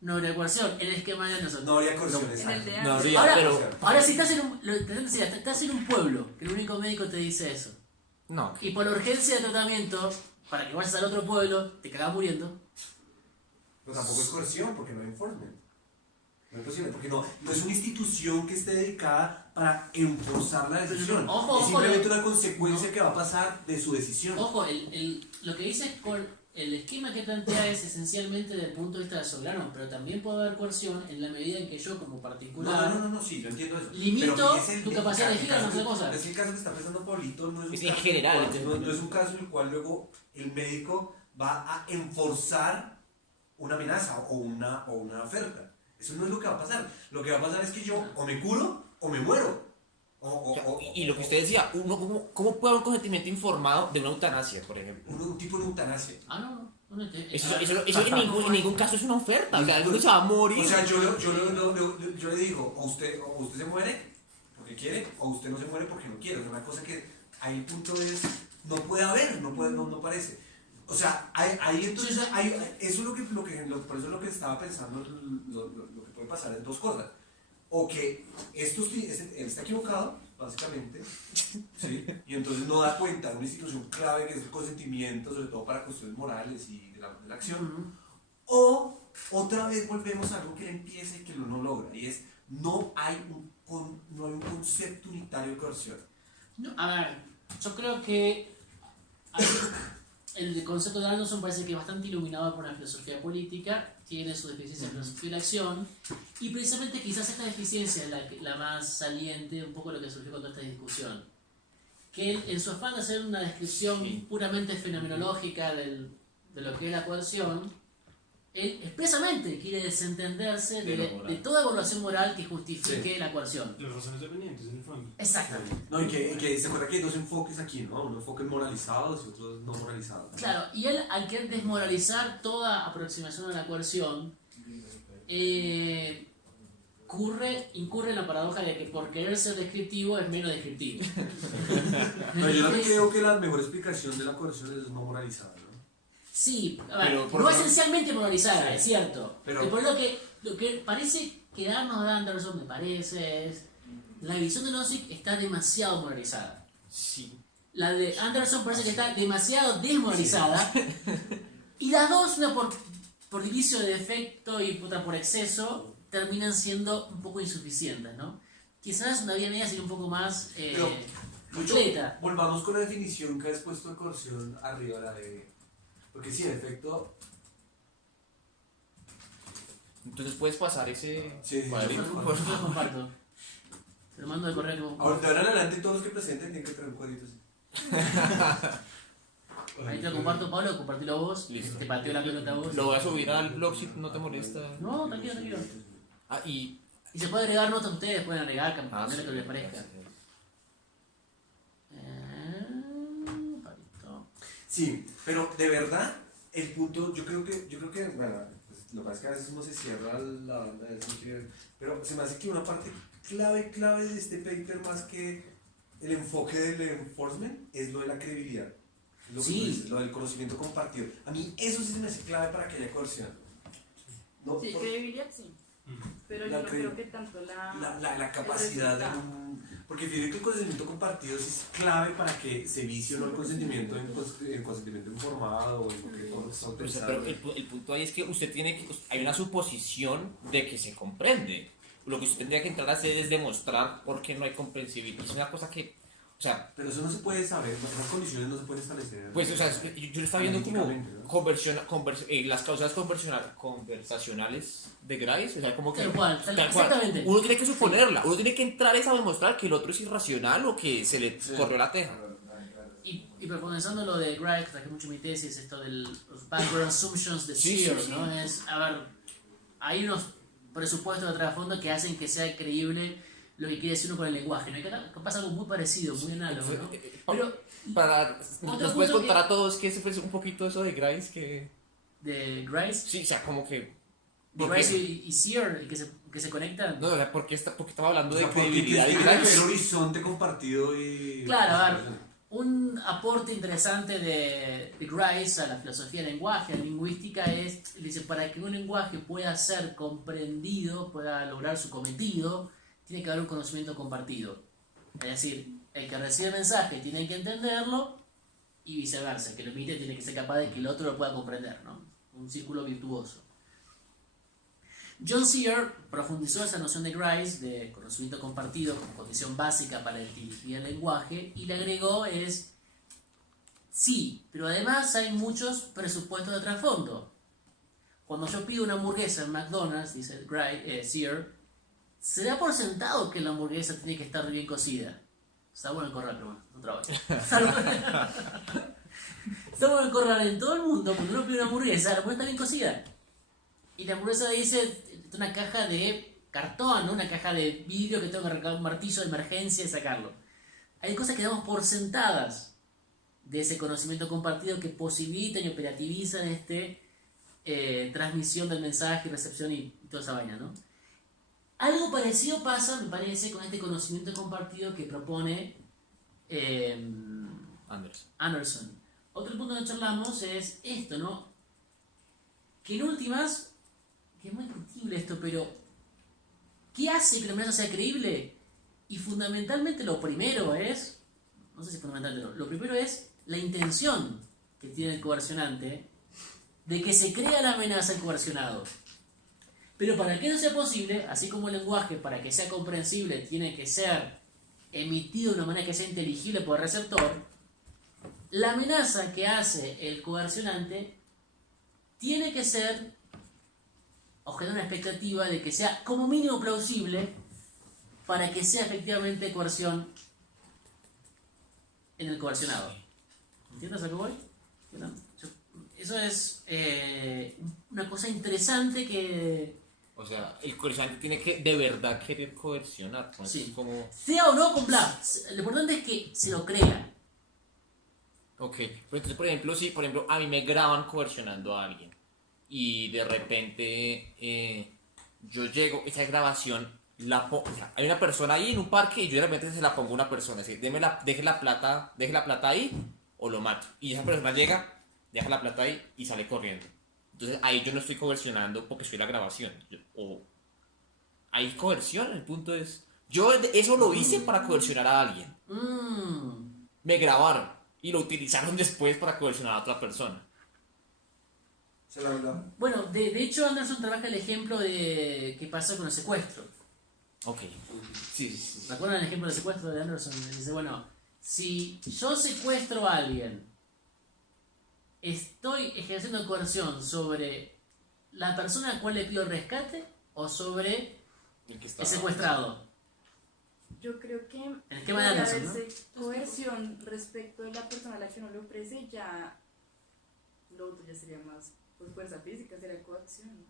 no habría coerción. El esquema de Anderson. No habría coerción, En el exacto. de No antes. habría, Ahora, pero... ahora si estás en un pueblo, que el único médico te dice eso, No. y por la urgencia de tratamiento, para que vayas al otro pueblo, te cagás muriendo. Pero tampoco es coerción porque no hay informe. No es posible, porque no es una institución que esté dedicada para enforzar la decisión. Ojo, es ojo, simplemente una consecuencia que va a pasar de su decisión. Ojo, lo que dice el esquema que plantea es esencialmente desde el punto de vista de soberano, pero también puede haber coerción en la medida en que yo, como particular, No, sí, yo entiendo eso. limito Pero fíjese tu capacidad de elegir caso otra cosa. Es que el caso que está pensando Pablito no es un Es caso en general, en el cual- entiendo. no es un caso en el cual luego el médico va a enforzar una amenaza o una oferta. Eso no es lo que va a pasar. Lo que va a pasar es que yo o me curo o me muero. Y lo que usted decía, ¿cómo puede haber un consentimiento informado de una eutanasia, por ejemplo? Un tipo de eutanasia. Eso en ningún caso es una oferta. O sea, uno se va a morir. O sea, yo le digo, o usted se muere porque quiere, o usted no se muere porque no quiere. O sea, una cosa que ahí el punto es, no puede haber, no parece. O sea, ahí entonces, eso es por eso es lo que estaba pensando, lo que puede pasar es dos cosas. O que él está equivocado, básicamente, ¿sí? Y entonces no da cuenta de una institución clave que es el consentimiento, sobre todo para cuestiones morales y de la acción. O otra vez volvemos a algo que él empieza y que no logra, y es no hay un concepto unitario de coerción. No, a ver, yo creo que el concepto de Anderson parece que es bastante iluminado por una filosofía política, tiene su deficiencia en filosofía de la acción, y precisamente quizás esta deficiencia es la más saliente, un poco lo que surgió con toda esta discusión. Que él, en su afán de hacer una descripción puramente fenomenológica de lo que es la coerción, él expresamente quiere desentenderse de toda evaluación moral que justifique la coerción. Las razones dependientes, en el fondo. Exactamente. No, y que se acuerda que hay dos enfoques aquí, ¿no? Un enfoque moralizados y otros no moralizados. Claro, y él al querer desmoralizar toda aproximación a la coerción, incurre en la paradoja de que por querer ser descriptivo es menos descriptivo. No, yo también creo que la mejor explicación de la coerción es no moralizada, ¿no? Sí, a ver, Pero, por no ejemplo, esencialmente moralizada, sí, es cierto. pero- Por lo que parece quedarnos de Anderson, me parece, es la visión de Nozick está demasiado moralizada. Sí. La de Anderson parece que está demasiado desmoralizada. Y las dos, una por vicio de defecto y otra por exceso, terminan siendo un poco insuficientes, ¿no? Quizás una vía media sería un poco más Pero, completa. Volvamos con la definición que has puesto de coerción arriba, la de... Porque sí, en efecto... Entonces puedes pasar ese Sí, sí, cuadrito, sí. por Yo favor. lo comparto. Te lo mando de correo. Ahora, de ahora en adelante, todos los que presenten tienen que tener un cuadrito así. Ahí te lo comparto, Pablo, compartilo vos. Listo. Te pateo la pelota a vos. Lo voy a subir al blog si no te molesta. No, tranquilo, tranquilo. Ah, y... Y se puede agregar notas, ustedes pueden agregar, cambiar sí. lo que les parezca. Palito. Sí, pero de verdad, el punto, yo creo que bueno, pues, lo que pasa es que a veces uno se cierra la banda de eso, pero se me hace que una parte clave de este paper, más que el enfoque del enforcement, es lo de la credibilidad. Es lo que Sí. tú dices, lo del conocimiento compartido. A mí eso sí se me hace clave para que haya coerción. ¿No? Sí, Por- credibilidad sí. Pero La yo no cre- creo que tanto la capacidad de resultado. porque fíjate que el consentimiento compartido sí es clave para que se vicie o no el consentimiento en consentimiento informado o en lo que todos está O sea, autorizado. pero el punto ahí es que usted tiene que... Hay una suposición de que se comprende. Lo que usted tendría que entrar a hacer es demostrar por qué no hay comprensibilidad. Es una cosa que... O sea, Pero eso no se puede saber, esas condiciones no se pueden establecer. pues, o sea, yo lo estaba viendo como Analíticamente, ¿no? las causas conversacionales de Grice, o sea, como que... Tal cual, tal cual. exactamente. Uno tiene que suponerla, uno tiene que entrar a demostrar que el otro es irracional o que se le corrió la teja. Y profundizando lo de Grice, que traje mucho en mi tesis, esto de los background assumptions de Sí, Sear, sí, ¿no? Es, a ver, hay unos presupuestos de trasfondo que hacen que sea creíble lo que quiere decir uno con el lenguaje, ¿no? Y acá pasa algo muy parecido, muy análogo, ¿no? Pero Para, Otro ¿nos puedes punto contar que- a todos qué es un poquito eso de Grice? Que... de Grice, Sí, o sea, como que... de ¿por Grice qué? y Sear, que se conectan. No, o sea, porque estaba hablando O de sea, porque credibilidad y tiene que haber Grice. horizonte compartido y... Claro, a ver, un aporte interesante de Grice a la filosofía del lenguaje, a la lingüística, es, dice, para que un lenguaje pueda ser comprendido, pueda lograr su cometido, tiene que haber un conocimiento compartido. Es decir, el que recibe el mensaje tiene que entenderlo y viceversa, el que lo emite tiene que ser capaz de que el otro lo pueda comprender, ¿no? Un círculo virtuoso. John Sear profundizó esa noción de Grice, de conocimiento compartido como condición básica para la inteligibilidad del lenguaje, y le agregó es, sí, pero además hay muchos presupuestos de trasfondo. Cuando yo pido una hamburguesa en McDonald's, dice Sear, se da por sentado que la hamburguesa tiene que estar bien cocida. Está bueno el corral, pero bueno, no trabajo. Está bueno el corral en todo el mundo, cuando uno pide una hamburguesa, la hamburguesa está bien cocida. Y la hamburguesa dice, una caja de cartón, ¿no? Una caja de vidrio que tengo que arrancar un martillo de emergencia y sacarlo. Hay cosas que damos por sentadas de ese conocimiento compartido que posibilitan y operativizan transmisión del mensaje, recepción y toda esa vaina, ¿no? Algo parecido pasa, me parece, con este conocimiento compartido que propone Anderson. Otro punto que charlamos es esto, ¿no? Que en últimas, que es muy discutible esto, pero ¿qué hace que la amenaza sea creíble? Y fundamentalmente lo primero es, no sé si fundamentalmente, lo primero es la intención que tiene el coercionante de que se crea la amenaza al coercionado. Pero para que no sea posible, así como el lenguaje, para que sea comprensible, tiene que ser emitido de una manera que sea inteligible por el receptor, la amenaza que hace el coercionante tiene que ser o generar una expectativa de que sea como mínimo plausible para que sea efectivamente coerción en el coercionado. ¿Entiendes a qué voy? Bueno, eso es una cosa interesante que... O sea, el coercionante tiene que de verdad querer coercionar. ¿No? Sí. Es como... Sea o no con bluff, lo importante es que se lo crea. Ok, pero entonces, por ejemplo, si por ejemplo a mí me graban coercionando a alguien y de repente yo llego, esa grabación, o sea, hay una persona ahí en un parque y yo de repente se la pongo a una persona, así, deje la plata ahí o lo mato. Y esa persona llega, deja la plata ahí y sale corriendo. Entonces ahí yo no estoy coercionando porque soy la grabación. O hay coerción, el punto es... Yo eso lo hice para coercionar a alguien. Me grabaron y lo utilizaron después para coercionar a otra persona. ¿Se la verdad? Bueno, de hecho Anderson trabaja el ejemplo de qué pasa con el secuestro. Ok. Sí. ¿Recuerdan el ejemplo del secuestro de Anderson? Dice, bueno, si yo secuestro a alguien, ¿estoy ejerciendo coerción sobre la persona a la cual le pido rescate o sobre el secuestrado? Yo creo que En el esquema de debe Anderson, ¿no? haberse coerción respecto de la persona a la que uno le ofrece, ya lo otro ya sería más pues fuerza física, sería coacción, ¿no?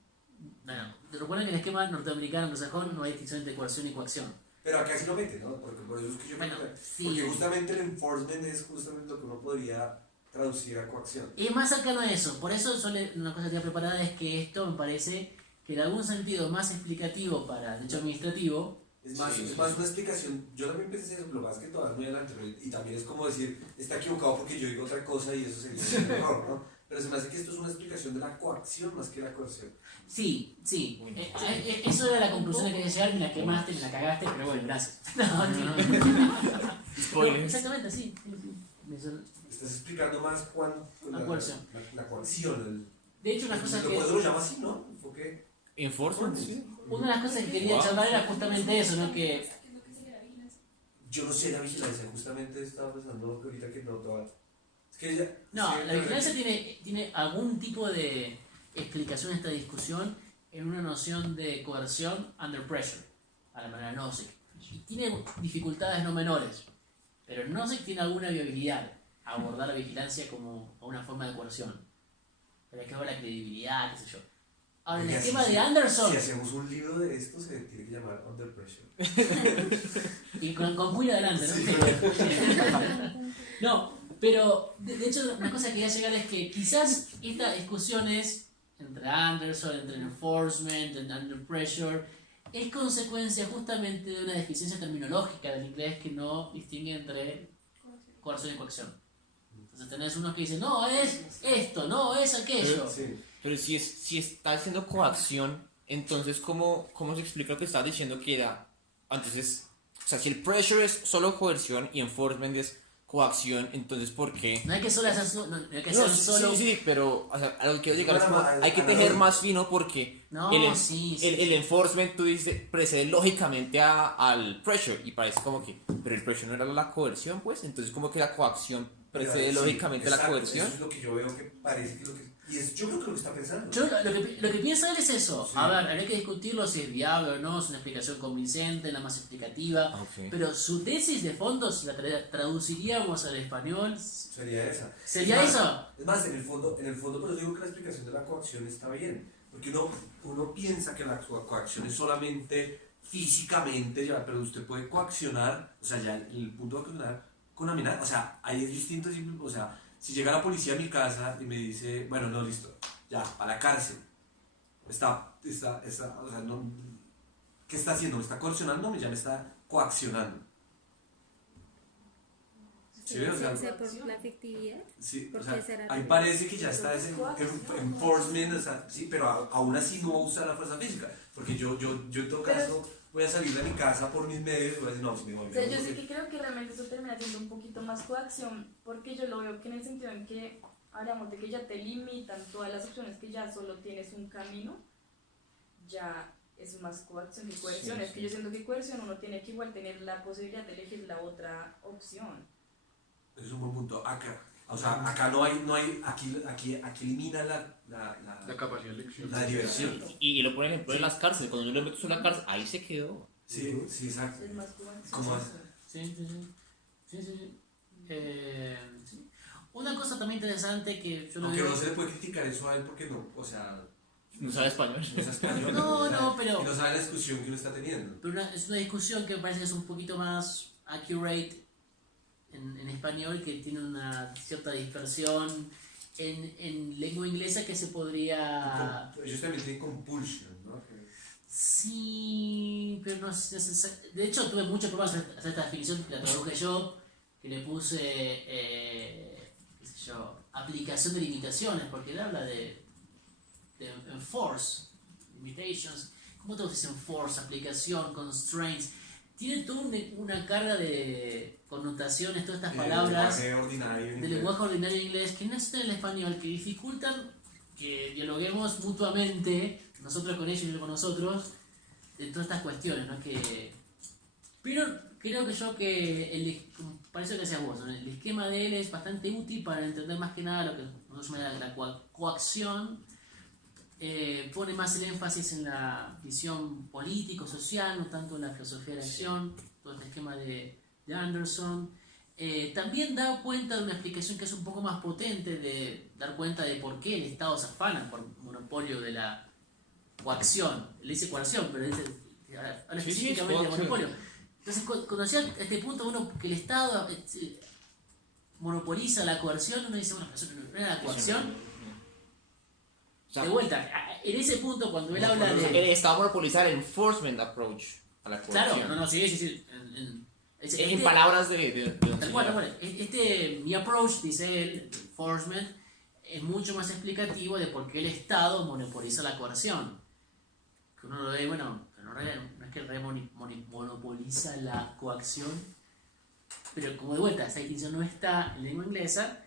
Bueno, recuerden que en el esquema norteamericano anglosajón no hay distinción entre coerción y coacción. Pero acá sí lo mete, ¿no? Porque por eso es que yo Bueno, me... sí. Porque justamente el enforcement es justamente lo que uno podría traducir a coacción. Y más cercano a eso, por eso una cosa que tenía preparada es que esto me parece que en algún sentido más explicativo para el derecho administrativo. Es más una explicación. Yo también pensé eso, pero más que todas muy adelante. Y también es como decir, está equivocado porque yo digo otra cosa y eso sería un error, ¿no? Pero se me hace que esto es una explicación de la coacción más que la coerción. Sí. Eso era la conclusión a que quería llegar, me la quemaste, me la cagaste, pero bueno, gracias. No, exactamente, sí. Estás explicando más La coerción. La coacción. De hecho, una cosa Lo que... puedo lo llama así, ¿no? Enfoque. Enforcement, sí. Una de las cosas que quería charlar era justamente eso, ¿no? Que... Yo no sé la vigilancia, justamente estaba pensando que ahorita que no toda. Es que ya. No, sí, la vigilancia tiene algún tipo de explicación a esta discusión en una noción de coerción under pressure, a la manera Nozick. Y tiene dificultades no menores, pero Nozick tiene alguna viabilidad a abordar la vigilancia como una forma de coerción. Pero hay que ver la credibilidad, qué sé yo. Ahora, en el esquema de Anderson... Si hacemos un libro de esto, se tiene que llamar Under Pressure. Y con Queen adelante, ¿no? No, pero de hecho una cosa que quería llegar es que quizás esta discusión es entre Anderson, entre enforcement, entre under pressure, es consecuencia justamente de una deficiencia terminológica del inglés que no distingue entre coerción y coacción. Entonces tenés unos que dicen, no, es esto, no, es aquello. Sí. Pero si está haciendo coacción, entonces ¿cómo se explica lo que estás diciendo que era? Entonces, o sea, si el pressure es solo coerción y enforcement es coacción, entonces ¿por qué? No hay que solo hacer, no hay que No, hacer solo... sí, pero o sea, a lo que quiero llegar es como, Bueno, hay que tejer más fino porque No, sí. el enforcement, tú dices, precede lógicamente al pressure y parece como que, pero el pressure no era la coerción, pues, entonces como que la coacción precede Sí, lógicamente a la exacto, coerción. Eso es lo que yo veo que parece que es lo que. Y yo creo que lo que está pensando. Yo lo que piensa él es eso. Sí. A ver, habría que discutirlo si es viable o no, es una explicación convincente, la más explicativa. Ok. Pero su tesis de fondo, si la traduciríamos al español, Sería esa. ¿sería Es más, eso? Es más, en el fondo, pero digo que la explicación de la coacción está bien. Porque uno piensa que la coacción es solamente físicamente, ya, pero usted puede coaccionar, o sea, ya el punto de coaccionar con amenaza. O sea, ahí es distinto, o sea, si llega la policía a mi casa y me dice, bueno, no, listo, ya, a la cárcel. O sea, no, ¿qué está haciendo? ¿Me está coaccionando? Ya me está coaccionando. ¿Sí, o sea, por la efectividad. sí, o ¿Por sea, qué será ahí que- parece que ya está ese enforcement, o sea, sí, pero aún así no va a usar la fuerza física. Porque yo en todo caso voy a salir de mi casa por mis medios y voy a decir, no, si me voy. O sea, yo sí que creo que realmente eso termina siendo un poquito más coacción, porque yo lo veo que en el sentido en que hablamos de que ya te limitan todas las opciones, que ya solo tienes un camino, ya es más coacción que coerción. Sí, Es que yo siento que coerción uno tiene que igual tener la posibilidad de elegir la otra opción. Ese es un buen punto. Acá, O sea, acá no hay, aquí elimina La capacidad de elección. la diversión. Y lo ponen en ejemplo en las cárceles. Cuando yo lo meto en la cárcel, ahí se quedó. Sí, sí, exacto. Es más como ¿Cómo es? Sí. Sí. Una cosa también interesante que yo lo Aunque veo... no se le puede criticar eso a él porque no, o sea, No sabe español. no es español. No, pero... Y no sabe la discusión que uno está teniendo. Pero es una discusión que me parece que es un poquito más accurate en español, que tiene una cierta dispersión en lengua inglesa que se podría... Ellos también tienen compulsion, ¿no? Sí, pero no es de hecho tuve muchos problemas hacer esta definición, la traduje yo, que le puse, qué sé yo, aplicación de limitaciones, porque él habla de enforce, limitations. ¿Cómo te dicen enforce, aplicación, constraints? Tiene toda una carga de connotaciones, todas estas palabras Lenguaje ordinario en del inglés. lenguaje ordinario en inglés que no existen en el español, que dificultan que dialoguemos mutuamente, nosotros con ellos y ellos con nosotros, de todas estas cuestiones, ¿no? Pero creo que parece que decías vos, ¿no? El esquema de él es bastante útil para entender más que nada lo que nosotros llamamos la coacción. Pone más el énfasis en la visión político-social, no tanto en la filosofía de la acción, todo este esquema de Anderson. También da cuenta de una explicación que es un poco más potente, de dar cuenta de por qué el Estado se afana por monopolio de la coacción. Le dice coacción, pero dice, habla Sí, específicamente de es monopolio. Entonces, cuando llega a este punto uno que el Estado monopoliza la coerción, uno dice, bueno, pero ¿no era la coacción? O sea, De vuelta, en ese punto cuando él habla el de... Estado monopolizar el enforcement approach a la coerción. Claro, sí. En palabras de Tal cual. Mi approach, dice él, enforcement, es mucho más explicativo de por qué el Estado monopoliza la coerción. Que uno lo ve, bueno, no es que el rey monopoliza la coacción, pero como de vuelta, esa distinción no está en lengua inglesa.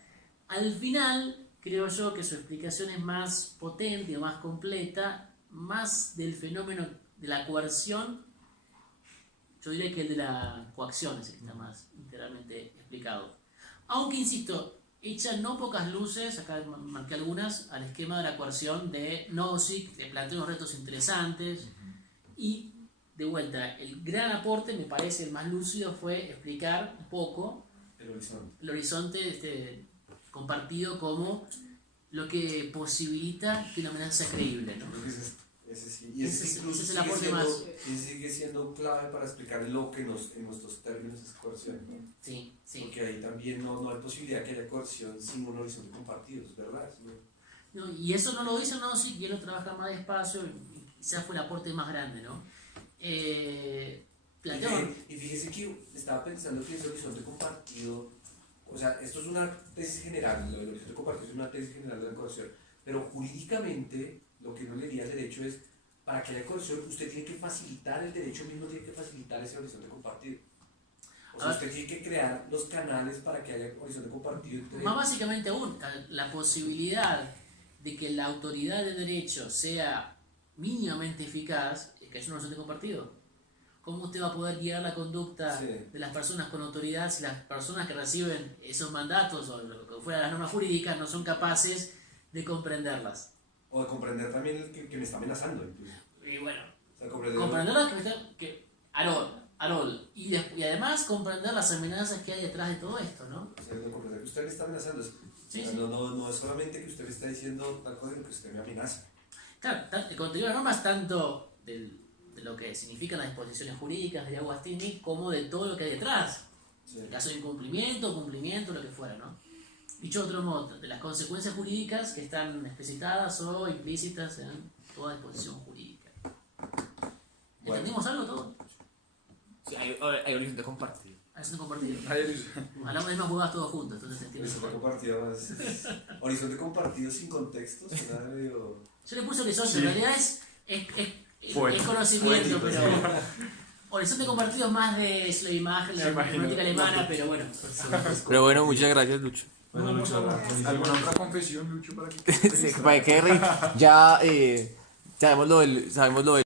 Al final, creo yo que su explicación es más potente o más completa, más del fenómeno de la coerción. Yo diría que el de la coacción es el que está más integralmente explicado. Aunque, insisto, echa no pocas luces, acá marqué algunas, al esquema de la coerción de Nozick, le plantea unos retos interesantes. Y, de vuelta, el gran aporte, me parece el más lúcido, fue explicar un poco el horizonte compartido como lo que posibilita que una amenaza sea creíble, ¿no? Creo que ese es el aporte más... sigue siendo clave para explicar lo que en nuestros términos es coerción, ¿no? Sí. Porque ahí también no hay posibilidad que haya coerción sin un horizonte compartido, ¿es verdad? No, y eso no lo dice Nozick, y él lo trabaja más despacio, y quizás fue el aporte más grande, ¿no? Y fíjese que estaba pensando que ese horizonte compartido, o sea, esto es una tesis general, lo del horizonte compartido es una tesis general de la coerción, pero jurídicamente lo que no le diría el derecho es, para que haya coerción, usted tiene que facilitar, el derecho mismo tiene que facilitar ese horizonte compartido. O sea, usted tiene que crear los canales para que haya horizonte compartido. Más básicamente aún, la posibilidad de que la autoridad de derecho sea mínimamente eficaz, es que es un horizonte compartido. ¿Cómo usted va a poder guiar la conducta de las personas con autoridad si las personas que reciben esos mandatos o lo que fuera las normas jurídicas no son capaces de comprenderlas? O de comprender también el que me está amenazando, incluso. Y bueno, O sea, comprender comprenderlas y además comprender las amenazas que hay detrás de todo esto, ¿no? O sea, de comprender que usted me está amenazando. Sí, O sea, sí. no es solamente que usted me está diciendo tal cosa, sino que usted me amenaza. Claro, el contenido de las normas tanto de lo que significan las disposiciones jurídicas de Agostini como de todo lo que hay detrás. Sí. En caso de incumplimiento, cumplimiento, lo que fuera, ¿no? Dicho de otro modo, de las consecuencias jurídicas que están explicitadas o implícitas en toda disposición jurídica. Bueno. ¿Entendimos algo todo? Sí, hay horizonte compartido. Eso no compartido. Ahí Hablamos de más huevadas todos juntos, entonces se entiende Horizonte mejor. compartido, horizonte compartido sin contexto, suena medio... Yo le puse horizonte, Sí. en realidad es conocimiento, Poético, pero... Horizonte compartido es más de la imagen, Se la imagina. política alemana, pero bueno. Pero bueno, muchas gracias, Lucho. Bueno, mucho ¿Alguna otra confesión, Lucho, para que... Ya sabemos lo del